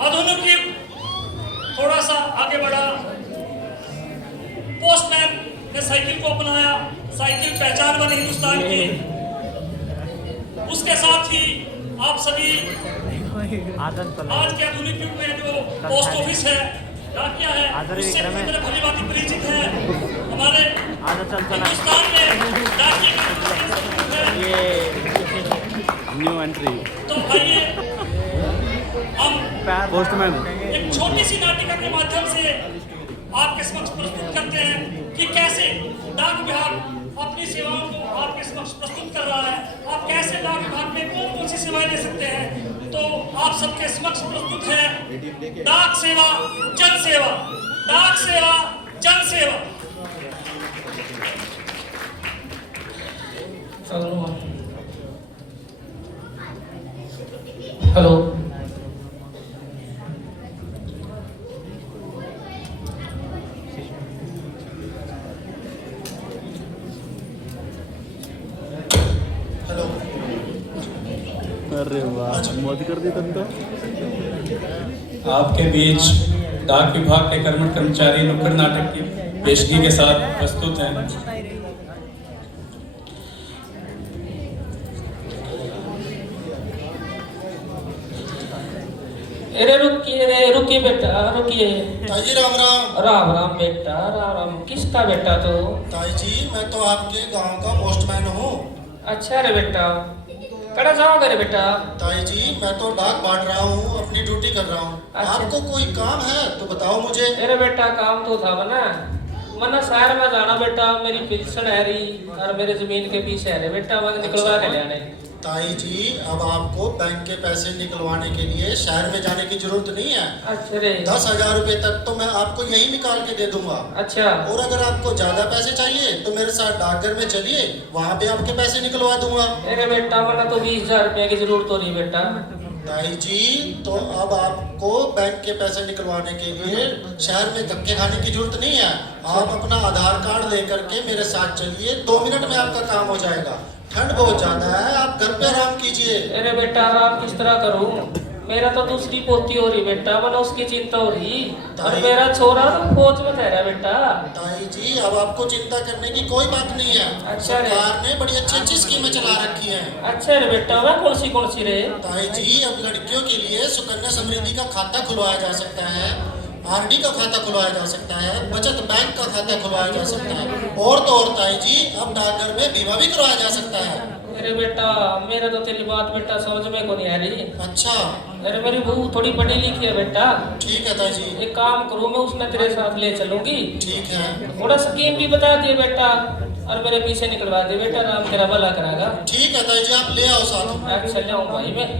आधुनिक युग थोड़ा सा आगे बढ़ा, पोस्टमैन ने साइकिल को अपनाया, साइकिल पहचान बनी हिंदुस्तान की। उसके साथ ही आप सभी आज के आधुनिक युग में जो पोस्ट ऑफिस है, डाकिया है, उससे भली भांति परिचित है। हमारे हिंदुस्तान में डाकिया न्यू एंट्री। तो आइए हम पोस्टमैन एक छोटी सी नाटिका के माध्यम से आपके समक्ष प्रस्तुत करते हैं कि कैसे डाक विभाग अपनी सेवाओं को आपके समक्ष प्रस्तुत कर रहा है। आप कैसे डाक विभाग में कौन कौन सी सेवाएं ले सकते हैं। तो आप सबके समक्ष प्रस्तुत है डाक सेवा जन सेवा, डाक सेवा जन सेवा। हेलो, अरे वाह, मौज कर दी तुम तो। आपके बीच डाक विभाग के कर्मचारी नुक्कड़ नाटक की पेशगी के साथ प्रस्तुत हैं। अरे रुकिए बेटा, रुकिए। ताई जी राम राम। राम राम बेटा, राम राम। किसका बेटा तो? ताई जी मैं तो आपके गांव का पोस्टमैन हूँ। अच्छा रे बेटा, कड़ा जाओगे रे बेटा? ताई जी मैं तो डाक बांट रहा हूँ, अपनी ड्यूटी कर रहा हूँ। अच्छा। आपको कोई काम है तो बताओ मुझे। अरे बेटा काम तो था ना, मना शहर में जाना बेटा, मेरी पेंशन है रही और मेरे जमीन के पीछे है रे बेटा, मैं निकलवा के ले आने। ताई जी अब आपको बैंक के पैसे निकलवाने के लिए शहर में जाने की जरूरत नहीं है। अच्छा रे। 10,000 रुपए तक तो मैं आपको यही निकाल के दे दूंगा। अच्छा। और अगर आपको ज्यादा पैसे चाहिए तो मेरे साथ डाकघर में चलिए, वहाँ पे आपके पैसे निकलवा दूंगा। अरे बेटा मना तो 20,000 रुपए की जरूरत तो नहीं बेटा। ताई जी तो अब आपको बैंक के पैसे निकलवाने के लिए शहर में धक्के खाने की जरूरत नहीं है। आप अपना आधार कार्ड लेकर के मेरे साथ चलिए, 2 मिनट में आपका काम हो जाएगा। ठंड बहुत ज्यादा है, आप घर पे आराम कीजिए। अरे बेटा आराम किस तरह करूं, मेरा तो दूसरी पोती हो रही बेटा, मैंने उसकी चिंता हो रही और मेरा छोरा तो फौज में ठहरा बेटा। ताई जी अब आपको चिंता करने की कोई बात नहीं है। अच्छा रे। सरकार ने बड़ी अच्छी स्कीमें चला रखी है। अच्छा रे बेटा, वह कौन सी रे? ताई जी अब लड़कियों के लिए सुकन्या समृद्धि का खाता खुलवाया जा सकता है, आरडी का खाता खुलवाया जा सकता है, बचत बैंक का खाता खुलवाया जा सकता है, और तो और ताई जी अब डाकघर में बीमा भी करवाया जा सकता है। अरे बेटा मेरा तो तेरी बात बेटा समझ में को नहीं आ रही। अच्छा। अरे मेरी बहू थोड़ी पढ़ी लिखी है बेटा। ठीक है ताई जी। एक काम करूँ, मैं उसने तेरे साथ ले चलूंगी। ठीक है। थोड़ा स्कीम भी बता दिए बेटा और मेरे पीछे निकलवा दे बेटा, राम तेरा भला कराएगा। ठीक है ताई जी आप ले आओ साथ में। मैं चल जाऊँ भाई मैं।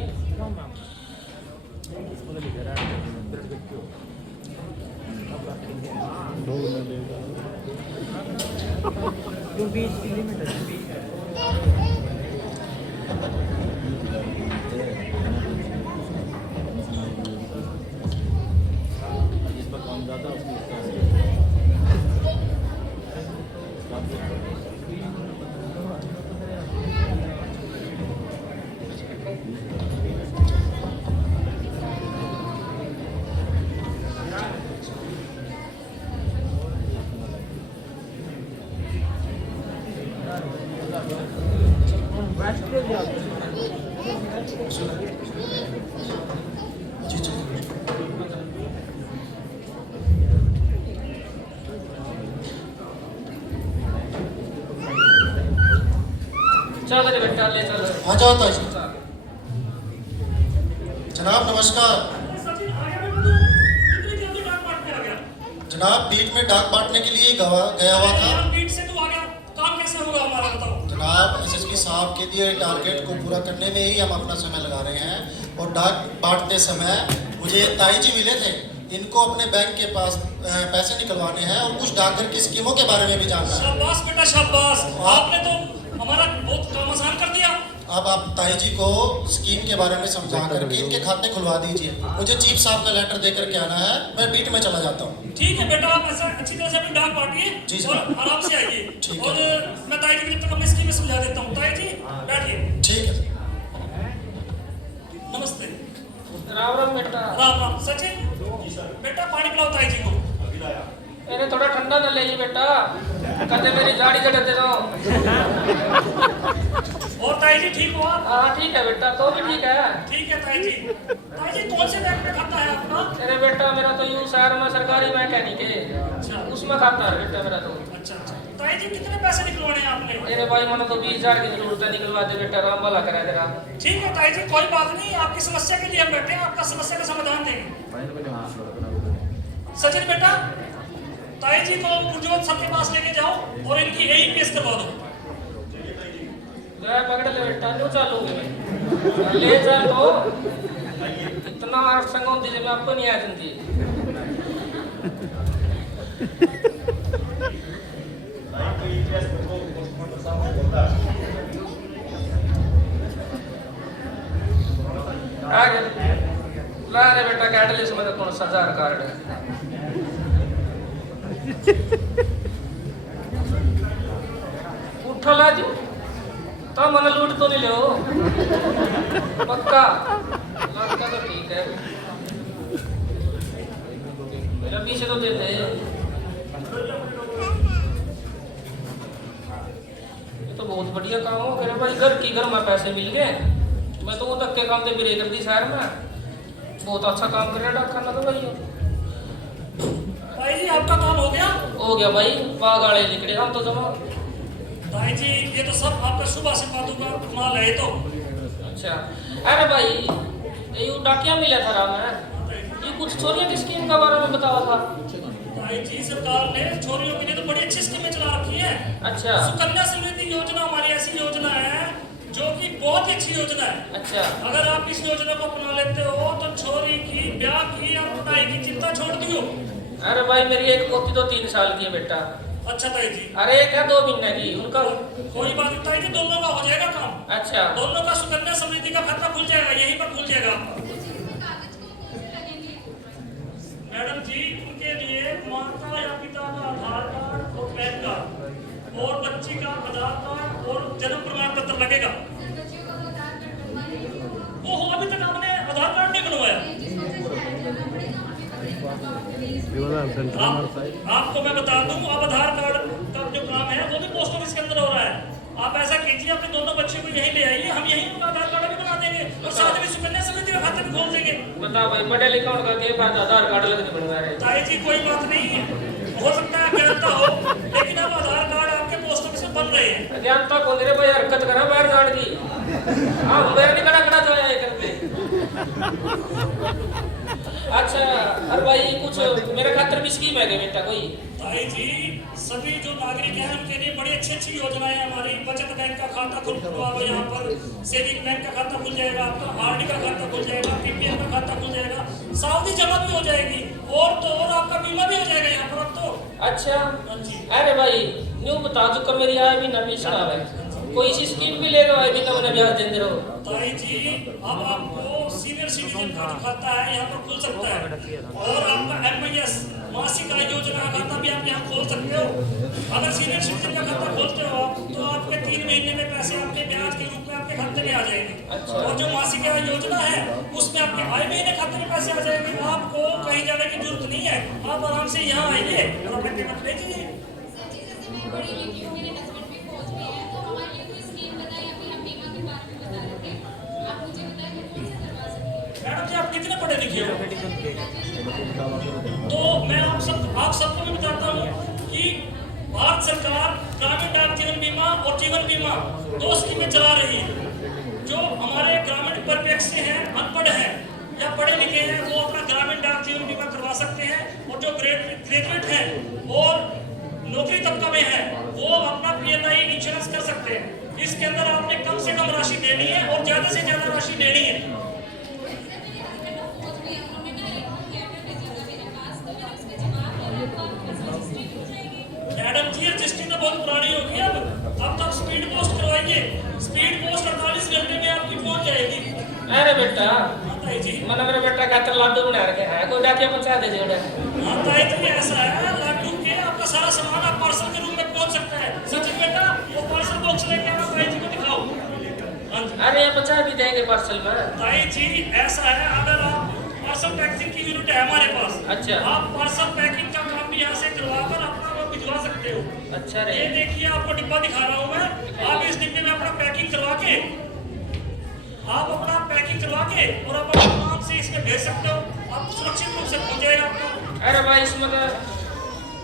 चल बेटा ले चल। आ जाओ ताई जी। जनाब नमस्कार। जनाब बीट में डाक बांटने के लिए गया हुआ था। बीट से तू आ गया, काम कैसे होगा हमारा बताओ। जनाब एसएसपी साहब के दिए टारगेट को पूरा करने में ही हम अपना समय लगा रहे हैं, और डाक बांटते समय मुझे ताई जी मिले थे। इनको अपने बैंक के पास पैसे निकलवाने हैं और कुछ डाकघर की स्कीमों के बारे में भी जानना है। शाबाश बेटा शाबाश, आपने तो हमारा बहुत काम आसान कर दिया। अब आप ताई जी को स्कीम के बारे में समझा करके इनके खाते खुलवा दीजिए। मुझे चीफ साहब का लेटर दे करके आना है, मैं बीट में चला जाता हूँ। ठीक है बेटा, आप ऐसा अच्छी तरह से अपनी डाक बांटिए जी और सर। आराम से आइए। ठीक और है। मैं ताई जी को जब तक अपनी स्कीम समझा देता हूँ। ताई जी बैठिए। ठीक है। नमस्ते। राम राम बेटा। राम राम। सचिन बेटा पानी पिलाओ ताई जी को। मैंने थोड़ा ठंडा न ले बेटा, कहते मेरी गाड़ी चढ़ दे रहा। और ताई जी ठीक हो आप? हाँ ठीक है बेटा, तो भी ठीक है। ठीक है ताई जी। ताई जी कौन से बैंक में खाता है आपका? अरे बेटा मेरा तो यूं शहर में सरकारी मैकेनिक है, अच्छा उसमें खाता है बेटा मेरा तो। अच्छा अच्छा। ताई जी कितने पैसे निकलवाने हैं आपने? अरे भाई मैंने तो 20,000 की जरूरत है, निकलवा दे बेटा, राम भला करा तेरा। ठीक है ताई जी कोई बात नहीं, आपकी समस्या के लिए हम बैठे हैं, आपका समस्या का समाधान देंगे। सचिन बेटा ताई जी को गुरजोत सर के पास लेके जाओ और इनकी AEPS करवा दो। मैं पकड़ ले बेटा, लो चालूंगी मैं, ले चल तो इतना संग होती है मैं आपको नहीं आ जिंदगी। आ गया ला रे बेटा, कैटलिस्ट में तो कौन सा आधार कार्ड है। उठा लाजू तो मन लूट तो नहीं लो पक्का, लड़का तो ठीक है, मेरा पीछे तो दे दे। ये तो बहुत बढ़िया काम हो गया भाई, घर की घर में पैसे मिल गए। मैं तो वो धक्के काम से ब्रेक कर दी शहर में, बहुत अच्छा काम कर रहा डाक खाना तो भाई। ताई जी आपका काम हो गया? हो गया भाई, वागाड़े निकले हम तो जमा। ताई जी ये तो सब आपका शुभ आशीर्वादों का कमाल है ये तो। अच्छा अरे भाई ये डाकिया मिला था राम है, ये कुछ चोरियों की स्कीम के बारे में बतावा था। ताई जी सरकार ने छोरियों के लिए तो बड़ी अच्छी स्कीमें चला रखी है। अच्छा सुकन्या समृद्धि योजना हमारी ऐसी योजना है जो कि बहुत ही अच्छी योजना है। अच्छा अगर आप इस योजना को अपना लेते हो तो छोरी की ब्याह की और पढ़ाई की चिंता छोड़ दियो। अरे भाई मेरी एक पोती तो 3 साल की है बेटा। अच्छा ताई जी। अरे एक है 2 महीने की, उनका कोई बात नहीं ताई जी, दोनों का हो जाएगा काम। अच्छा दोनों का सुकन्या समृद्धि का खाता खुल जाएगा, यहीं पर खुल जाएगा। मैडम जी उनके लिए माता या पिता का आधार कार्ड और पैन कार्ड और बच्ची का आधार कार्ड और जन्म प्रमाण पत्र लगेगा। वो हो अभी तक आपने आधार कार्ड नहीं बनवाया? आपको मैं बता दूं, अब आधार कार्ड का जो काम है वो भी पोस्ट ऑफिस के अंदर हो रहा है। आप ऐसा कीजिए अपने दोनों बच्चों को यहीं ले आइए, हम यहीं उनका आधार कार्ड भी बना देंगे और साथ में सुकन्या समृद्धि का खाता भी खोल देंगे। बता भाई पढ़े लिखा उनका के पास आधार कार्ड लगने बनवा रहे। ताई जी कोई बात नहीं, हो सकता है जानता हो, लेकिन अब आधार कार्ड आपके पोस्ट ऑफिस में बन रहे हैं। जानता कौन रे भाई, हरकत करा बाहर जान दी। हां मेरा नहीं कड़ा कड़ा जाया करते। अच्छा अरे भाई कुछ मेरे खातिर भी स्कीम है क्या बेटा कोई? ताई जी सभी जो नागरिक हैं उनके लिए बड़ी अच्छी अच्छी योजनाएं हमारी। बचत बैंक का खाता खुलवा लो, यहाँ पर सेविंग बैंक का खाता खुल जाएगा, आपका RD का खाता खुल जाएगा, PPF का खाता खुल जाएगा, सावधि जमा भी हो जाएगी और तो और आपका बीमा भी हो जाएगा यहाँ पर अब तो। अच्छा अरे भाई न्यू बता दो कब मेरी आय भी ना पीछा है, कोई सी स्कीम भी लेगा भाई भी ना मैंने ब्याज दे रहो। ताई जी अब आपको सीनियर सिटीजन का जो खाता है यहाँ पर खुल सकता है और आपका MIS मासिक आय योजना का खाता भी आप यहाँ खोल सकते हो। अगर सीनियर सिटीजन का खाता खोलते हो आप तो आपके 3 महीने में पैसे आपके ब्याज के रूप में आपके खाते में आ जाएंगे। अच्छा। और जो मासिक आय योजना है उसमें आपके आय महीने खाते में पैसे आ जाएंगे, आपको कहीं जाने की जरूरत नहीं है। आप आराम से यहाँ आइए और अपने पेमेंट ले लीजिए। मैडम जी आप कितने पढ़े लिखे हो? तो मैं आप सबको भी बताता हूँ कि भारत सरकार ग्रामीण डाक जीवन बीमा और जीवन बीमा 2 स्कीमें चला रही है। जो हमारे ग्रामीण परिप्रेक्ष्य से हैं, अनपढ़ हैं या पढ़े लिखे हैं वो अपना ग्रामीण डाक जीवन बीमा करवा सकते हैं और जो ग्रेजुएट हैं और नौकरी तबका में है वो अपना PNI इंश्योरेंस कर सकते हैं। इसके अंदर आपने कम से कम राशि देनी है और ज्यादा से ज्यादा राशि देनी है। मैडम जी रजिस्ट्री तो बहुत पुरानी होगी अब तो आप स्पीड पोस्ट करवाइए। स्पीड पोस्ट 48 घंटे में आपकी पहुंच जाएगी। अरे बेटा ताई जी मन मेरा बेटा खातर लाडू बना रखे है, कोई डाकिया पहुंचा दे जोड़े। ताई जी ऐसा है लाडू के आपका सारा सामान आप पार्सल के रूप में पहुंच सकता है। सचिन बेटा वो पार्सल बॉक्स लेके आना, ताई जी को दिखाओ। हाँ जी अरे ये पहुंचा भी देंगे पार्सल में। ताई जी ऐसा है, अगर आप पार्सल पैकिंग की यूनिट है हमारे पास, अच्छा। आप पार्सल पैकिंग का काम भी यहाँ से करवा कर अपना वो भिजवा सकते हो। अच्छा रे। ये देखिए आपको डिब्बा दिखा रहा हूँ मैं, आप इस डिब्बे में अपना पैकिंग करवा के, आप अपना पैकिंग करवा के और आप आराम से इसमें भेज सकते हो। आप सुरक्षित रूप से पहुँच जाएगा आपको। अरे भाई इसमें तो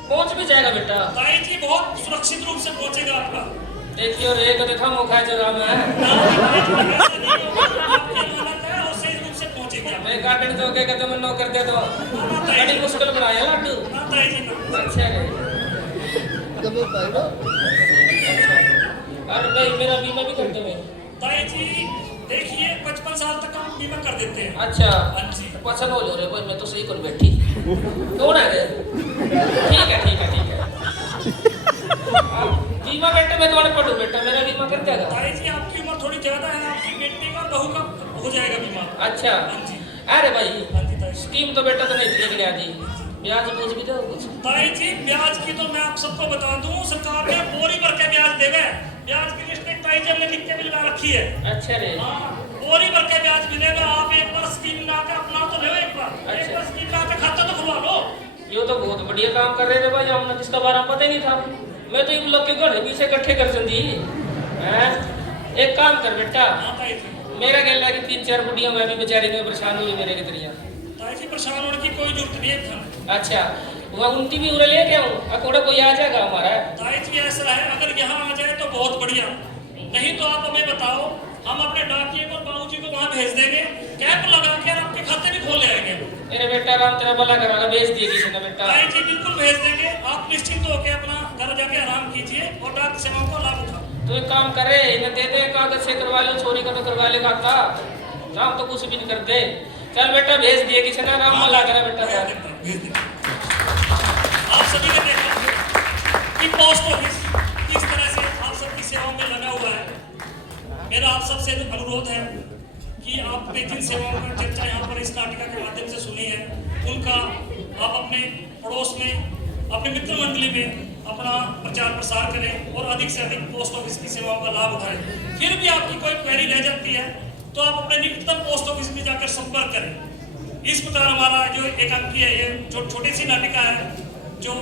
पहुंच भी जाएगा बेटा। ताई जी बहुत सुरक्षित रूप से पहुँचेगा आपका। देखिए और एक देखा मुखा जरा मैं मैं गार्डन तो के कहते मैं नौकर दे दो बड़ी मुश्किल बनाया लड्डू। अच्छा रे। अरे भाई मेरा बीमा भी कर दो। ताई जी देखिए 55 साल तक हम बीमा कर देते हैं। अच्छा हाँ जी। पसंद हो लो रे भाई, मैं तो सही कर बैठी कौन है रे? ठीक है ठीक है ठीक है। बीमा बेटा मैं तुम्हारे पढ़ू बेटा, मेरा बीमा कर देगा। ताई जी आपकी उम्र थोड़ी ज्यादा है, आपकी बेटी का बहू का हो जाएगा बीमा। अच्छा। हाँ जी। अरे भाई हाँ जी ताई। स्कीम तो बेटा तो नहीं दिख रहा जी, ब्याज बूझ भी दो कुछ। ताई जी ब्याज की तो मैं आप सबको बता दूं, सरकार ने बोरी भर के ब्याज देवे। ब्याज की लिस्ट एक ताई जी ने लिख के भी लगा रखी है। अच्छा रे। हाँ, बोरी भर के ब्याज मिलेगा। आप एक बार स्कीम ला के अपना तो लो, एक बार एक बार स्कीम ला के खाता तो खुलवा लो। ये तो बहुत बढ़िया काम कर रहे थे भाई, हमने जिसका बारे में पता ही नहीं था। मैं तो इन लोग के घर भी से इकट्ठे कर दी हैं। एक काम कर बेटा, हाँ ताई जी। मेरा कहना है कि 3-4 बुढ़िया मैं भी बेचारी में परेशान हुई मेरे की तरह। ताई जी परेशान होने की कोई जरूरत नहीं है खाने। अच्छा वह उनकी भी उरे ले क्या हूँ अकोड़ा कोई आ जाएगा हमारा। ताई जी ऐसा है, अगर यहाँ आ जाए तो बहुत बढ़िया, नहीं तो आप हमें बताओ, हम अपने डाकिए को बाबूजी को वहाँ भेज देंगे, कैंप लगा के और आपके खाते भी खोल ले आएंगे। मेरे बेटा राम तेरा भला करागा, भेज दिए किसी ने बेटा। ताई जी बिल्कुल भेज देंगे, आप निश्चिंत होकर अपना घर जाके आराम कीजिए और डाक सेवाओं का लाभ उठाओ। तो एक काम करे इन्हें दे दे, कागज से करवा लो, छोरी का तो करवा ले खाता, काम तो कुछ भी नहीं कर दे। चल बेटा भेज दिए किसी ने, राम भला करा बेटा। भेज देंगे। आप सभी ने देखा कि पोस्ट ऑफिस किस तरह से आप सबकी सेवाओं में लगा हुआ है। मेरा आप सबसे अनुरोध है कि आपने जिन सेवाओं की चर्चा यहाँ पर इस नाटिका के माध्यम से सुनी है, उनका आप अपने पड़ोस में, अपने मित्र मंडली में अपना प्रचार प्रसार करें और अधिक से अधिक पोस्ट ऑफिस की सेवाओं का लाभ उठाएं। फिर भी आपकी कोई क्वेरी रह जाती है तो आप अपने निकटतम पोस्ट ऑफिस में जाकर संपर्क करें। इस प्रकार हमारा जो एक अंकी है, ये जो छोटी सी नाटिका है, जो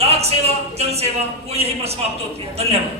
डाक सेवा जन सेवा, वो यहीं पर समाप्त होती है। धन्यवाद।